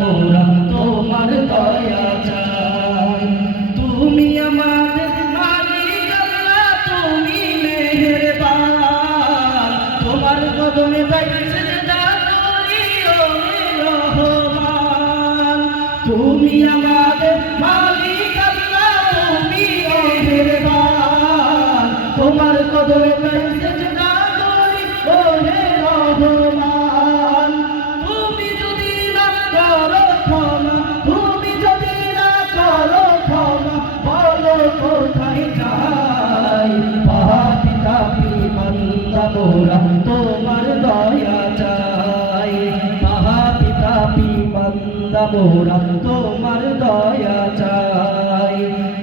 মোরা তোমার দয়া চাই। তুমি আমাদের মালিক আল্লাহ, তুমি মেহেরবান, তোমার কদমে তাই সিজদা করি ও রহমান। তুমি আমাদের মালিক আল্লাহ, তুমি মেহেরবান, তোমার কদমে তাই সিজদা করি ও রহমান। তুমি যদি না করো ক্ষমা, তুমি যদি না করো ক্ষমা, বলো কোথায় যাই। পাপী তাপী বান্দা মোরা তোমার দয়া চাই। পাপী তাপী বান্দা মোরা তোমার দয়া চাই।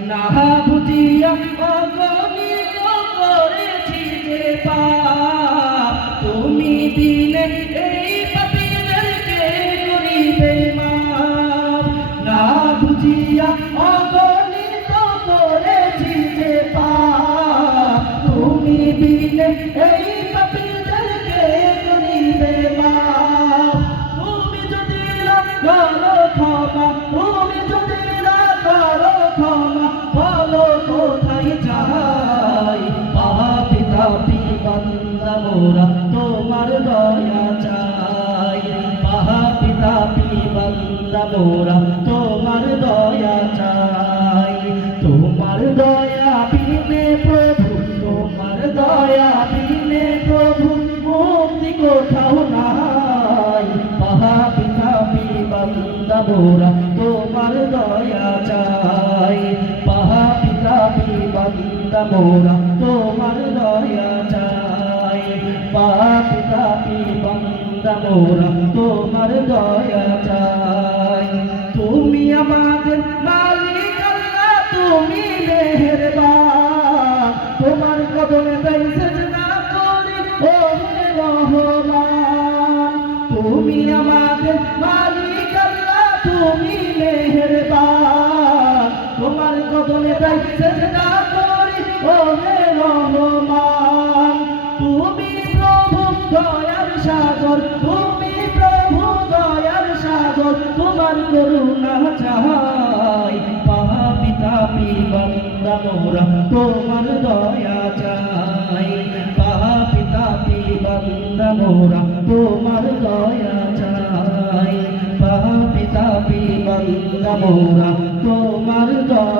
না বুঝিয়া অগণিত করেছি যে পাপ, তুমি দিলে এই পাপীদেরকে করিবে মাফ। না বুঝিয়া অগণিত করেছি যে পাপ, তুমি দিলে এই পাপীদেরকে করিবে মাফ। তুমি যদি না করো ক্ষমা, তুমি যদি না করো ক্ষমা, বলো কোথায় যাই। পাপী তাপী বান্দা মোরা তোমার দয়া চাই। পাপী তাপী বান্দা মোরা তোমার দয়া চাই। তোমার দয়া বিনে প্রভু, তোমার দয়া বিনে প্রভু মুক্তি কোথাও নাই। পাপী তাপী বান্দা মোরা তোমার দয়া চাই। পাপী তাপী বান্দা মোরা তোমার দয়া চাই। পাপী তাপী বান্দা মোরা তোমার দয়া চাই। তুমি আমাদের মালিক আল্লাহ, তুমি মেহেরবান, তোমার কদমে তাই সিজদা করি ও রহমান। তুমি আমাদের মালিক আল্লাহ, তুমি মেহেরবান, তোমার কদমে তাই সিজদা করি ও রহমান। তুমি প্রভু দয়ার সাগর, তুমি প্রভু দয়ার সাগর, তোমার করুণা চাই। পাপী তাপী বান্দা মোরা তোমার দয়া চাই। পাপী তাপী বান্দা মোরা তোমার দয়া চাই। পাপী তাপী বান্দা মোরা তোমার দয়া